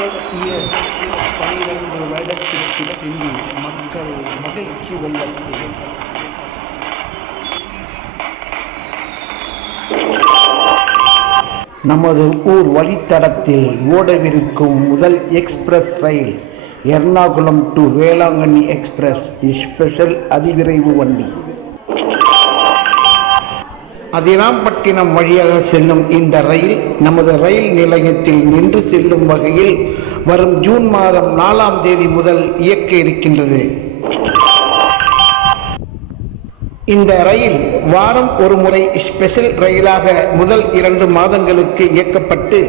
After years பனிரெண்டு வருடத்திற்கு பின்பு மக்கள் மகிழ்ச்சி வெள்ளத்தில். நமது ஊர் வழித்தடத்தில் ஓடவிருக்கும் முதல் express rail Ernakulam to Velankanni express. Special அதிவிரைவு வண்டி. அதிராம்பட்டினம் வழியாக செல்லும் இந்த ரயில் நமது ரயில் நிலையத்தில் நின்று செல்லும் வகையில் வரும் ஜூன் மாதம் நாலாம் தேதி முதல் இயக்க இருக்கின்றது. இந்த ரயில் வாரம் ஒரு முறை ஸ்பெஷல் ரயிலாக முதல் இரண்டு மாதங்களுக்கு இயக்கப்பட்டு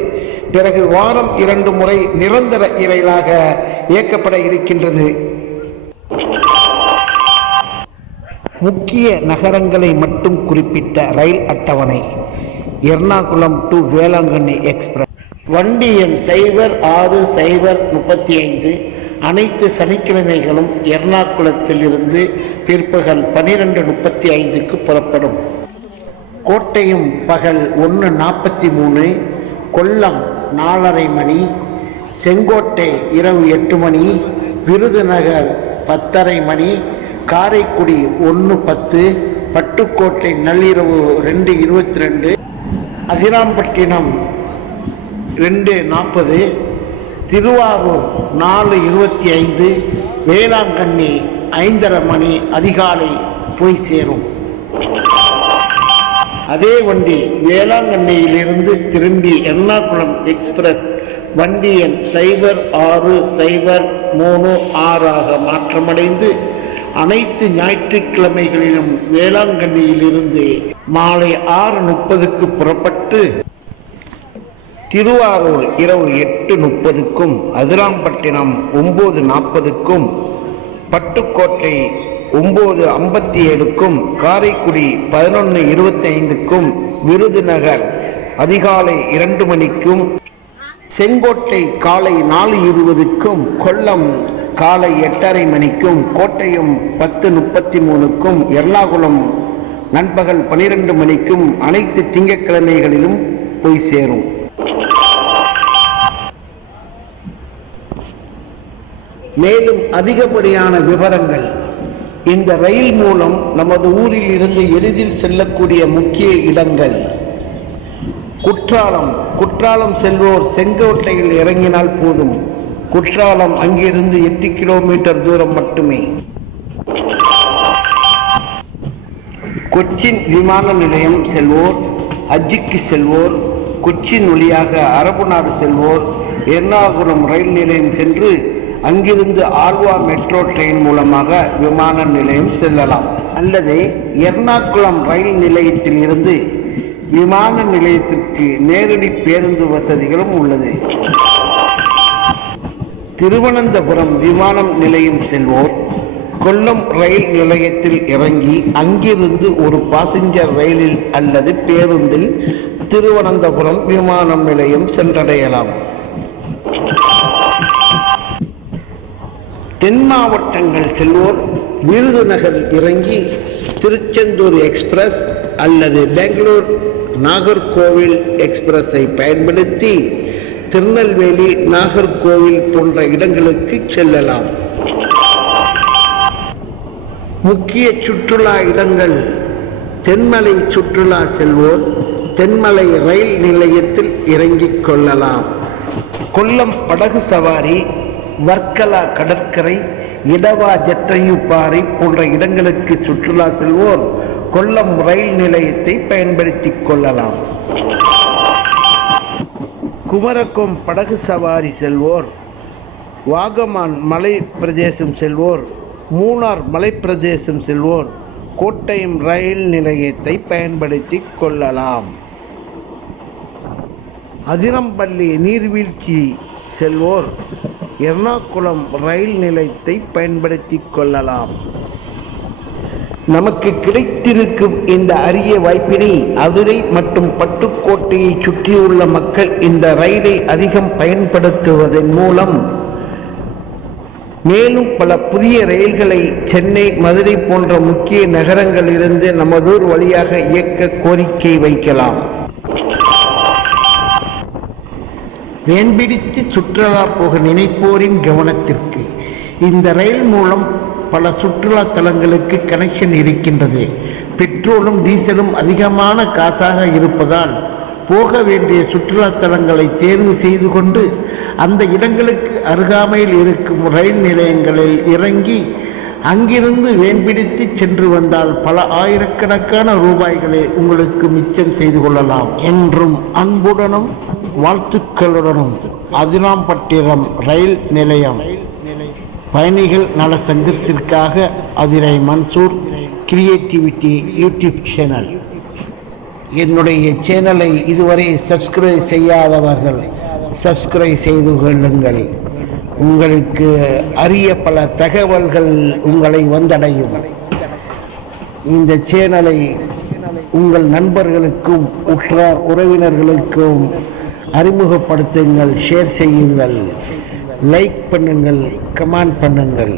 பிறகு வாரம் இரண்டு முறை நிரந்தர ரயிலாக இயக்கப்பட இருக்கின்றது. முக்கிய நகரங்களை மட்டும் குறிப்பிட்ட ரயில் அட்டவணை. Ernakulam to Velankanni express. வண்டி எண் சைபர் ஆறு சைபர் முப்பத்தி ஐந்து அனைத்து சனிக்கிழமைகளும் எர்ணாகுளத்திலிருந்து பிற்பகல் பன்னிரெண்டு முப்பத்தி ஐந்துக்கு புறப்படும். கோட்டையும் பகல் ஒன்று நாற்பத்தி மூணு கொல்லம் நாலரை மணி செங்கோட்டை இரவு எட்டு மணி விருதுநகர் பத்தரை மணி காரைக்குடி ஒன்று பத்து பட்டுக்கோட்டை நள்ளிரவு ரெண்டு இருபத்தி ரெண்டு அதிராம்பட்டினம் ரெண்டு நாற்பது திருவாரூர் நாலு இருபத்தி ஐந்து வேளாங்கண்ணி ஐந்தரை மணி அதிகாலை போய் சேரும். அதே வண்டி வேளாங்கண்ணியிலிருந்து திரும்பி எர்ணாகுளம் எக்ஸ்பிரஸ் வண்டி எண் சைபர் ஆறு சைபர் மூணு ஆறாக மாற்றமடைந்து அனைத்து ஞாயிற்றுக்கிழமைகளிலும் வேளாங்கண்ணியிலிருந்து மாலை ஆறு முப்பதுக்கு புறப்பட்டு திருவாரூர் இரவு எட்டு முப்பதுக்கும் அதிராம்பட்டினம் ஒம்பது நாற்பதுக்கும் பட்டுக்கோட்டை ஒம்பது ஐம்பத்தி ஏழுக்கும் காரைக்குடி பதினொன்று இருபத்தி ஐந்துக்கும் விருதுநகர் அதிகாலை இரண்டு மணிக்கும் செங்கோட்டை காலை நாலு இருபதுக்கும் கொல்லம் காலை எட்டரை மணிக்கும் கோட்டயம் பத்து முப்பத்தி மூணுக்கும் எர்ணாகுளம் நண்பகல் பனிரெண்டு மணிக்கும் அனைத்து திங்கட்கிழமைகளிலும் போய் சேரும். மேலும் அதிகப்படியான விவரங்கள். இந்த ரயில் மூலம் நமது ஊரில் இருந்து எளிதில் செல்லக்கூடிய முக்கிய இடங்கள். குற்றாலம். குற்றாலம் செல்வோர் செங்கோட்டையில் இறங்கினால் போதும். குற்றாலம் அங்கிருந்து எட்டு கிலோமீட்டர் தூரம் மட்டுமே. கொச்சின் விமான நிலையம் செல்வோர் ஹஜ்ஜிக்கு செல்வோர் கொச்சின் வழியாக அரபு நாடு செல்வோர் எர்ணாகுளம் ரயில் நிலையம் சென்று அங்கிருந்து ஆல்வா மெட்ரோ ட்ரெயின் மூலமாக விமான நிலையம் செல்லலாம். அல்லது எர்ணாகுளம் ரயில் நிலையத்தில் இருந்து விமான நிலையத்திற்கு நேரடி பேருந்து வசதிகளும் உள்ளது. திருவனந்தபுரம் விமானம் நிலையம் செல்வோர். கொல்லம் ரயில் நிலையத்தில் இறங்கி அங்கிருந்து ஒரு பாசஞ்சர் ரயிலில் அல்லது பேருந்தில் திருவனந்தபுரம் விமானம் நிலையம் சென்றடையலாம். தென் மாவட்டங்கள் செல்வோர். விருதுநகரில் இறங்கி திருச்செந்தூர் எக்ஸ்பிரஸ் அல்லது பெங்களூர் நாகர்கோவில் எக்ஸ்பிரஸை பயன்படுத்தி திருநெல்வேலி நாகர்கோவில் போன்ற இடங்களுக்கு செல்லலாம். முக்கிய சுற்றுலா இடங்கள் தென்மலை சுற்றுலா செல்வோர் தென்மலை ரயில் நிலையத்தில் இறங்கிக் கொள்ளலாம். கொல்லம் படகு சவாரி வர்க்கலா கடற்கரை இடவா ஜத்தையுப்பாறை போன்ற இடங்களுக்கு சுற்றுலா செல்வோர் கொல்லம் ரயில் நிலையத்தை பயன்படுத்திக் கொள்ளலாம். குமரக்கம் படகு சவாரி செல்வோர் வாகமான் மலை பிரதேசம் செல்வோர் மூணார் மலைப்பிரதேசம் செல்வோர் கோட்டயம் ரயில் நிலையத்தை பயன்படுத்தி கொள்ளலாம். அதிரம்பள்ளி நீர்வீழ்ச்சி செல்வோர் எர்ணாகுளம் ரயில் நிலையத்தை பயன்படுத்தி கொள்ளலாம். நமக்கு கிடைத்திருக்கும் இந்த அரிய வாய்ப்பினை அதிரை மற்றும் பட்டுக்கோட்டையை சுற்றியுள்ள மக்கள் இந்த ரயிலை அதிகம் பயன்படுத்துவதன் மூலம் மேலும் பல புதிய ரயில்களை சென்னை மதுரை போன்ற முக்கிய நகரங்களிலிருந்து நமதூர் வழியாக இயக்க கோரிக்கை வைக்கலாம். வேண்பிடித்து சுற்றுலா போக நினைப்போரின் கவனத்திற்கு இந்த ரயில் மூலம் பல சுற்றுலா தலங்களுக்கு கனெக்ஷன் இருக்கின்றது. பெட்ரோலும் டீசலும் அதிகமான காசாக இருப்பதால் போக வேண்டிய சுற்றுலா தலங்களை தேர்வு செய்து கொண்டு அந்த இடங்களுக்கு அருகாமையில் இருக்கும் ரயில் நிலையங்களில் இறங்கி அங்கிருந்து வேண்பிடித்து சென்று வந்தால் பல ஆயிரக்கணக்கான ரூபாய்களை உங்களுக்கு மிச்சம் செய்து கொள்ளலாம். என்றும் அன்புடனும் வாழ்த்துக்களுடனும் அதிராம்பட்டினம் ரயில் நிலையம். பயணிகள் நல சங்கத்திற்காக Adirai Mansoor creativity YouTube channel. என்னுடைய சேனலை இதுவரை சப்ஸ்கிரைப் செய்யாதவர்கள் சப்ஸ்கிரைப் செய்து கொள்ளுங்கள். உங்களுக்கு அரிய பல தகவல்கள் உங்களை வந்தடையும். இந்த சேனலை உங்கள் நண்பர்களுக்கும் உற்றார் உறவினர்களுக்கும் அறிமுகப்படுத்துங்கள் ஷேர் செய்யுங்கள். லைக் பண்ணுங்கள் கமெண்ட் பண்ணுங்கள்.